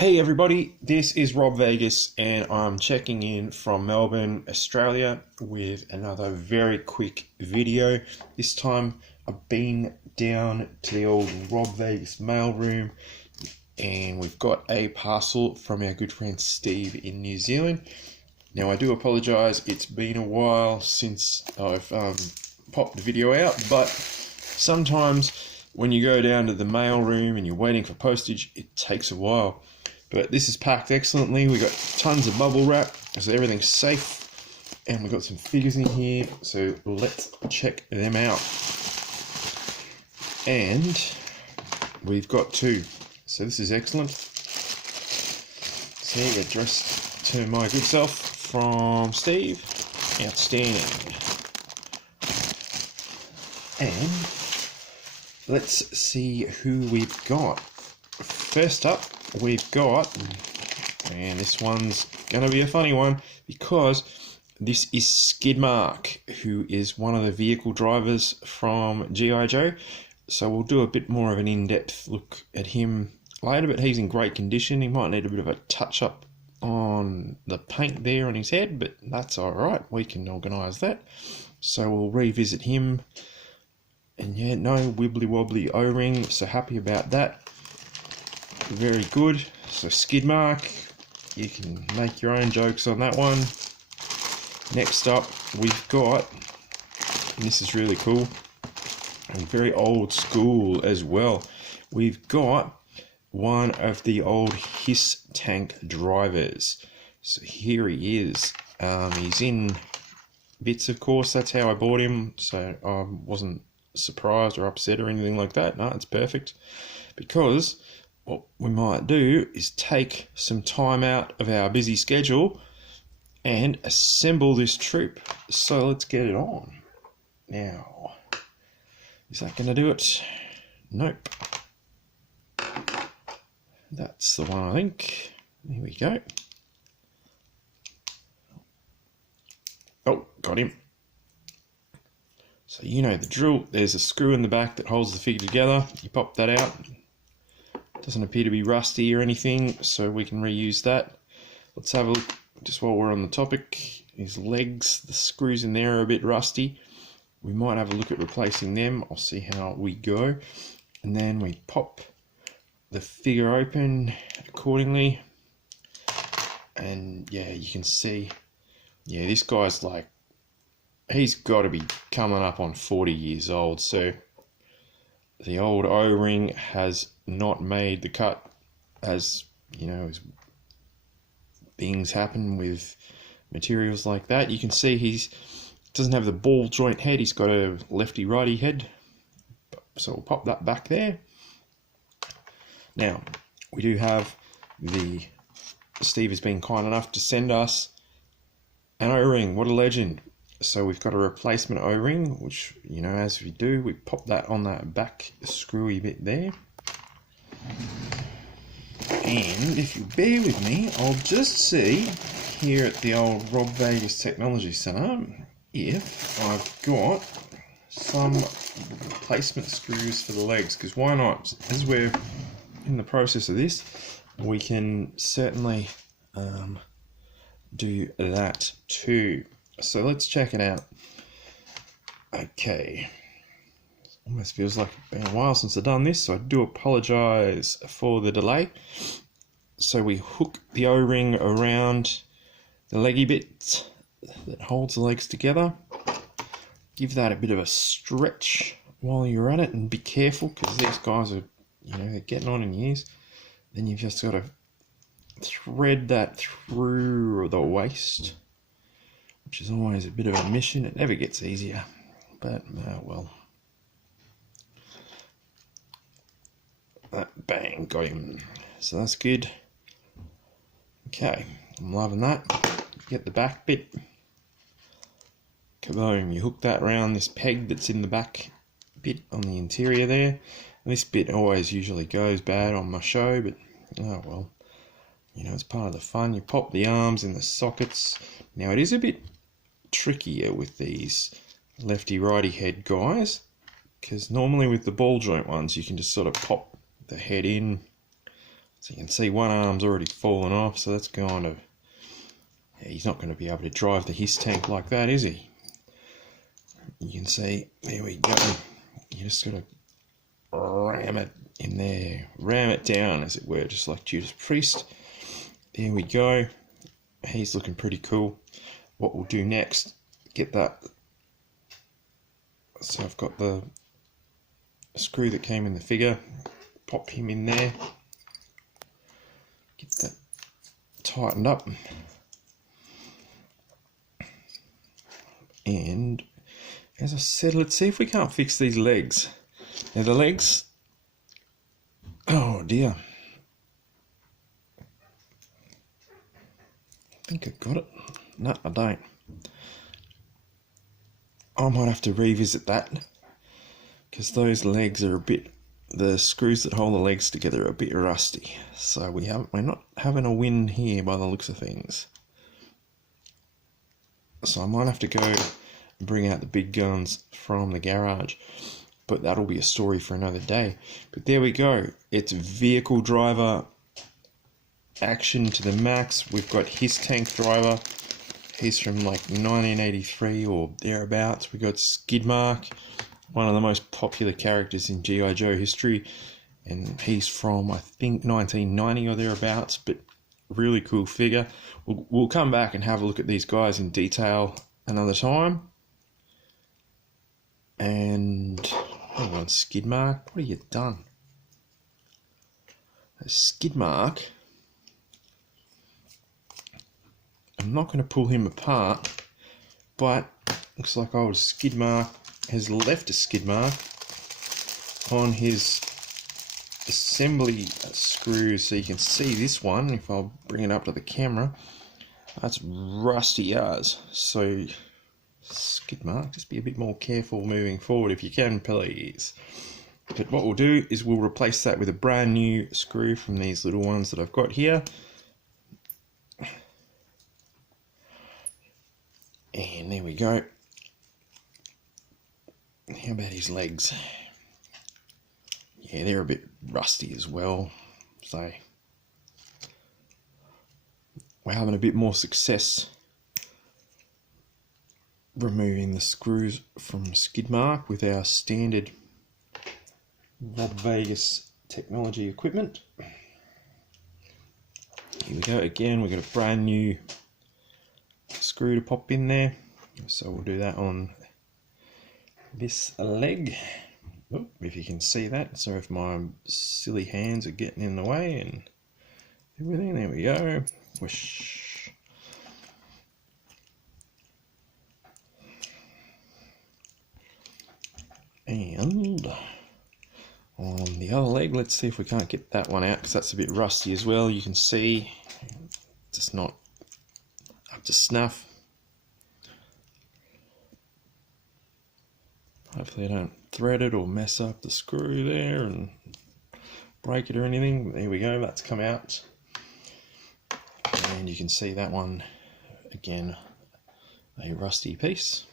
Hey everybody, this is Rob Vegas and I'm checking in from Melbourne, Australia with another very quick video. This time I've been down to the old Rob Vegas mailroom and we've got a parcel from our good friend Steve in New Zealand. Now I do apologise, it's been a while since I've popped the video out, but sometimes when you go down to the mailroom and you're waiting for postage, it takes a while. But this is packed excellently. We got tons of bubble wrap, so everything's safe. And we've got some figures in here, so let's check them out. And we've got two, so this is excellent. See, addressed to my good self from Steve. Outstanding. And let's see who we've got. First up, we've got, and this one's going to be a funny one because this is Skidmark, who is one of the vehicle drivers from G.I. Joe. So we'll do a bit more of an in-depth look at him later, but he's in great condition. He might need a bit of a touch-up on the paint there on his head, but that's all right. We can organise that. So we'll revisit him. And yeah, no wibbly-wobbly O-ring, so happy about that. Very good. So Skidmark, you can make your own jokes on that one. Next up, we've got, and this is really cool, and very old school as well. We've got one of the old Hiss tank drivers. So here he is. He's in bits, of course. That's how I bought him. So I wasn't surprised or upset or anything like that. No, it's perfect. Because what we might do is take some time out of our busy schedule and assemble this troop. So let's get it on. Now, is that going to do it? Nope. That's the one, I think. Here we go. Oh, got him. So you know the drill. There's a screw in the back that holds the figure together. You pop that out. Doesn't appear to be rusty or anything, so we can reuse that. Let's have a look, just while we're on the topic. His legs, the screws in there are a bit rusty. We might have a look at replacing them. I'll see how we go. And then we pop the figure open accordingly. And yeah, you can see, yeah, this guy's like, he's got to be coming up on 40 years old, so the old O-ring has not made the cut, as you know, as things happen with materials like that. You can see he doesn't have the ball joint head, he's got a lefty righty head, so we'll pop that back there. Now we do have Steve has been kind enough to send us an O-ring. What a legend. So we've got a replacement O-ring, which, you know, as we do, we pop that on that back screwy bit there. And if you bear with me, I'll just see here at the old Rob Vegas Technology Centre if I've got some replacement screws for the legs, because why not? As we're in the process of this, we can certainly do that too. So let's check it out. Okay. Almost feels like it's been a while since I've done this, so I do apologise for the delay. So we hook the O-ring around the leggy bit that holds the legs together. Give that a bit of a stretch while you're at it, and be careful because these guys are, you know, they're getting on in years. Then you've just got to thread that through the waist, which is always a bit of a mission. It never gets easier, but well. Bang, got him. So that's good. Okay, I'm loving that. Get the back bit. Kaboom, you hook that around this peg that's in the back bit on the interior there. And this bit always usually goes bad on my show, but oh well. You know, it's part of the fun. You pop the arms in the sockets. Now it is a bit trickier with these lefty righty head guys, because normally with the ball joint ones you can just sort of pop the head in So you can see one arm's already fallen off, so that's kind of... Yeah, he's not going to be able to drive the his tank like that, is he? You can see, there we go. You just got to ram it in there. Ram it down, as it were, just like Judas Priest. There we go. He's looking pretty cool. What we'll do next, get that... So I've got the screw that came in the figure. Pop him in there. Get that tightened up. And as I said, let's see if we can't fix these legs. Now the legs, oh dear. I think I got it. No, I don't. I might have to revisit that, because those legs are a bit, the screws that hold the legs together are a bit rusty. So we're not having a win here by the looks of things. So I might have to go and bring out the big guns from the garage, but that'll be a story for another day. But there we go. It's vehicle driver action to the max. We've got his tank driver. He's from like 1983 or thereabouts. We've got Skidmark, one of the most popular characters in G.I. Joe history, and he's from, I think, 1990 or thereabouts, but really cool figure. We'll come back and have a look at these guys in detail another time. And hang on, Skidmark, what have you done? Skidmark, I'm not going to pull him apart, but looks like old Skidmark has left a skid mark on his assembly screws. So you can see this one, if I'll bring it up to the camera, that's rusty as. So Skidmark, just be a bit more careful moving forward if you can, please. But what we'll do is we'll replace that with a brand new screw from these little ones that I've got here. And there we go. How about his legs? Yeah, they're a bit rusty as well. So we're having a bit more success removing the screws from Skidmark with our standard Rob Vegas technology equipment. Here we go again. We've got a brand new screw to pop in there, so we'll do that on this leg. Oh, if you can see that. Sorry if my silly hands are getting in the way and everything. There we go. Whoosh. And on the other leg, let's see if we can't get that one out, because that's a bit rusty as well. You can see it's just not up to snuff. Hopefully I don't thread it or mess up the screw there and break it or anything. There we go, that's come out. And you can see that one, again, a rusty piece.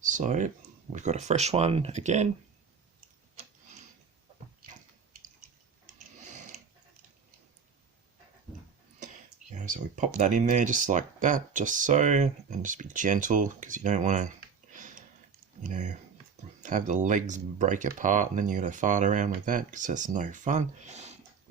So we've got a fresh one again. So we pop that in there just like that, just so, and just be gentle, because you don't want to, have the legs break apart and then you got to fart around with that, because that's no fun.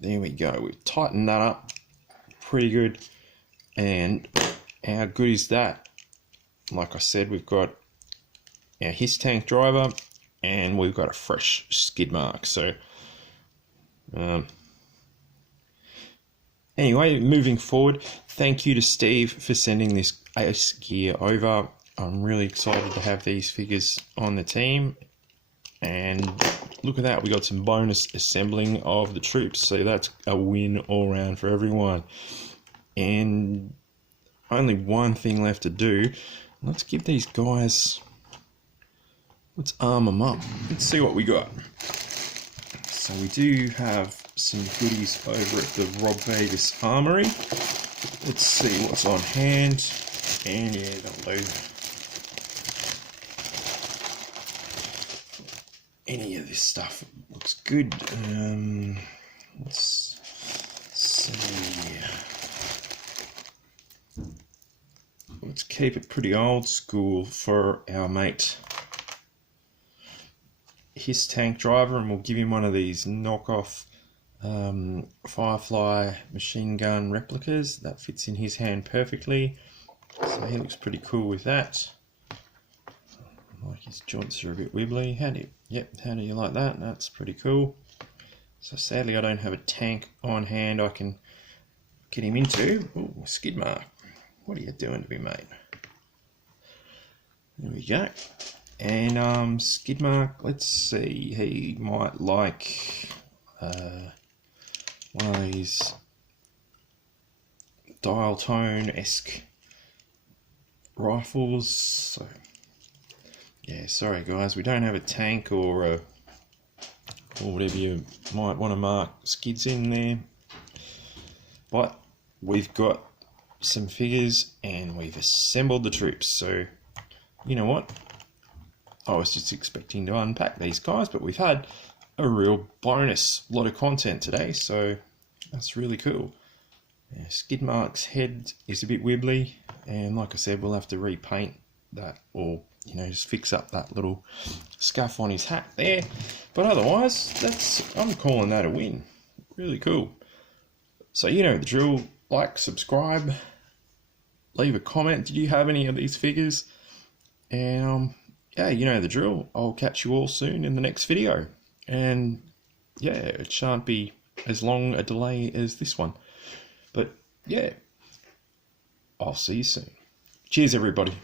There we go. We've tightened that up pretty good, and how good is that? Like I said, we've got our his tank driver, and we've got a fresh Skidmark. So anyway, moving forward, thank you to Steve for sending this Ace gear over. I'm really excited to have these figures on the team. And look at that, we got some bonus assembling of the troops. So that's a win all round for everyone. And only one thing left to do. Let's give these guys, let's arm them up. Let's see what we got. So we do have some goodies over at the Rob Vegas Armory. Let's see what's on hand. And yeah, that'll do. Any of this stuff looks good. Let's Let's keep it pretty old school for our mate. His tank driver, and we'll give him one of these knockoff Firefly machine gun replicas. That fits in his hand perfectly. So he looks pretty cool with that. Like his joints are a bit wibbly. How do you like that? That's pretty cool. So sadly I don't have a tank on hand I can get him into. Ooh, skid mark. What are you doing to me, mate? There we go. And skid mark, let's see, he might like one of these dial tone-esque rifles. So yeah, sorry guys, we don't have a tank or whatever you might want to mark skids in there, but we've got some figures and we've assembled the troops. So you know what, I was just expecting to unpack these guys, but we've had a real bonus lot of content today, so that's really cool. Yeah, skid mark's head is a bit wibbly, and like I said, we'll have to repaint that, or just fix up that little scuff on his hat there. But otherwise, I'm calling that a win. Really cool. So you know the drill. Like, subscribe, leave a comment. Did you have any of these figures? And yeah, you know the drill. I'll catch you all soon in the next video. And yeah, it shan't be as long a delay as this one. But yeah, I'll see you soon. Cheers, everybody.